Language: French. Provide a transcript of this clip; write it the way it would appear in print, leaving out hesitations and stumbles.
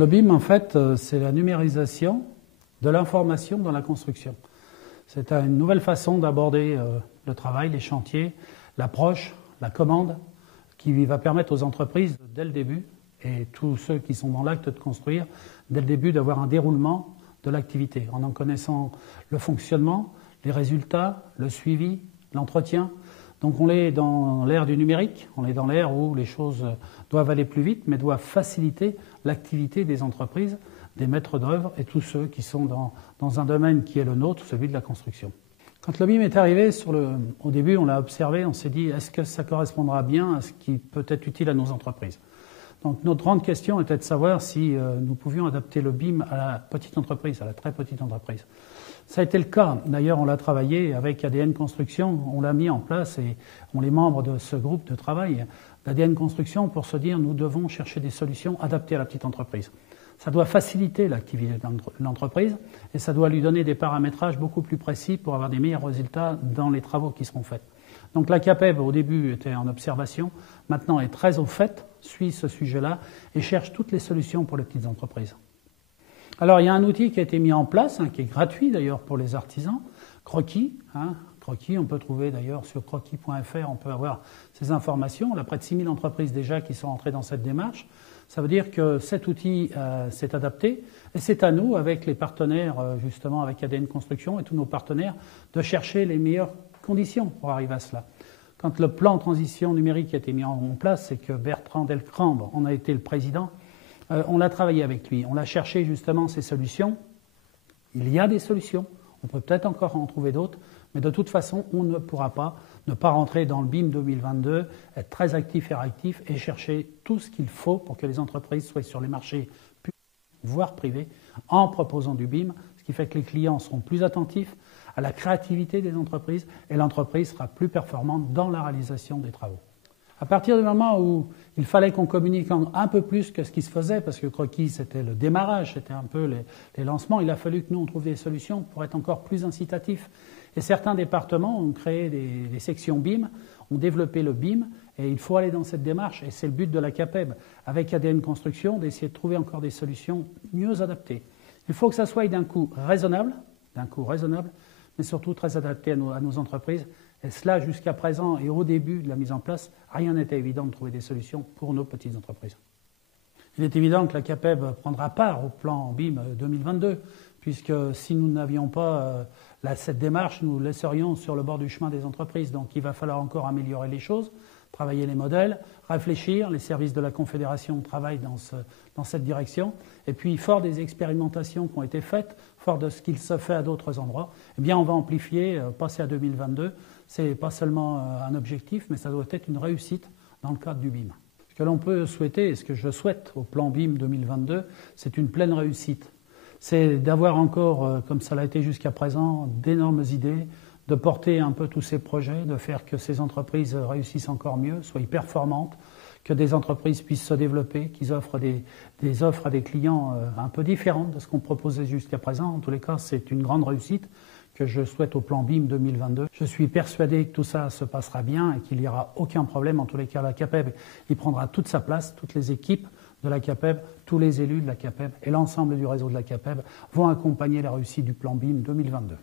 Le BIM, en fait, c'est la numérisation de l'information dans la construction. C'est une nouvelle façon d'aborder le travail, les chantiers, l'approche, la commande, qui va permettre aux entreprises, dès le début, et tous ceux qui sont dans l'acte de construire, dès le début, d'avoir un déroulement de l'activité, en connaissant le fonctionnement, les résultats, le suivi, l'entretien. Donc on est dans l'ère du numérique, on est dans l'ère où les choses doivent aller plus vite, mais doivent faciliter l'activité des entreprises, des maîtres d'œuvre et tous ceux qui sont dans un domaine qui est le nôtre, celui de la construction. Quand le BIM est arrivé, au début on l'a observé, on s'est dit est-ce que ça correspondra bien à ce qui peut être utile à nos entreprises? Donc notre grande question était de savoir si nous pouvions adapter le BIM à la petite entreprise, à la très petite entreprise. Ça a été le cas. D'ailleurs, on l'a travaillé avec ADN Construction, on l'a mis en place et on est membres de ce groupe de travail d'ADN Construction pour se dire nous devons chercher des solutions adaptées à la petite entreprise. Ça doit faciliter l'activité de l'entreprise et ça doit lui donner des paramétrages beaucoup plus précis pour avoir des meilleurs résultats dans les travaux qui seront faits. Donc la CAPEB, au début, était en observation, maintenant est très au fait, suit ce sujet-là et cherche toutes les solutions pour les petites entreprises. Alors il y a un outil qui a été mis en place, qui est gratuit d'ailleurs pour les artisans, Croquis. Croquis, on peut trouver d'ailleurs sur croquis.fr, on peut avoir ces informations. On a près de 6000 entreprises déjà qui sont entrées dans cette démarche. Ça veut dire que cet outil s'est adapté et c'est à nous, avec les partenaires, justement avec ADN Construction et tous nos partenaires, de chercher les meilleures conditions pour arriver à cela. Quand le plan de transition numérique a été mis en place, c'est que Bertrand Delcrambre en a été le président, on a travaillé avec lui, on a cherché justement ces solutions. Il y a des solutions, on peut peut-être encore en trouver d'autres, mais de toute façon, on ne pourra pas ne pas rentrer dans le BIM 2022, être très actif et réactif et chercher tout ce qu'il faut pour que les entreprises soient sur les marchés publics, voire privés, en proposant du BIM, ce qui fait que les clients seront plus attentifs à la créativité des entreprises et l'entreprise sera plus performante dans la réalisation des travaux. À partir du moment où il fallait qu'on communique un peu plus que ce qui se faisait, parce que Croquis c'était le démarrage, c'était un peu les lancements, il a fallu que nous on trouve des solutions pour être encore plus incitatifs. Et certains départements ont créé des sections BIM, ont développé le BIM, et il faut aller dans cette démarche, et c'est le but de la CAPEB, avec ADN Construction, d'essayer de trouver encore des solutions mieux adaptées. Il faut que ça soit d'un coût raisonnable, mais surtout très adapté à nos entreprises. Et cela, jusqu'à présent et au début de la mise en place, rien n'était évident de trouver des solutions pour nos petites entreprises. Il est évident que la CAPEB prendra part au plan BIM 2022, puisque si nous n'avions pas cette démarche, nous laisserions sur le bord du chemin des entreprises. Donc il va falloir encore améliorer les choses, travailler les modèles, réfléchir. Les services de la Confédération travaillent dans cette direction. Et puis, fort des expérimentations qui ont été faites, fort de ce qu'il se fait à d'autres endroits, eh bien, on va amplifier, passer à 2022. Ce n'est pas seulement un objectif, mais ça doit être une réussite dans le cadre du BIM. Ce que l'on peut souhaiter, et ce que je souhaite au plan BIM 2022, c'est une pleine réussite. C'est d'avoir encore, comme ça l'a été jusqu'à présent, d'énormes idées, de porter un peu tous ces projets, de faire que ces entreprises réussissent encore mieux, soient performantes, que des entreprises puissent se développer, qu'ils offrent des offres à des clients un peu différentes de ce qu'on proposait jusqu'à présent. En tous les cas, c'est une grande réussite que je souhaite au plan BIM 2022. Je suis persuadé que tout ça se passera bien et qu'il n'y aura aucun problème. En tous les cas, la CAPEB y prendra toute sa place, toutes les équipes de la CAPEB, tous les élus de la CAPEB et l'ensemble du réseau de la CAPEB vont accompagner la réussite du plan BIM 2022.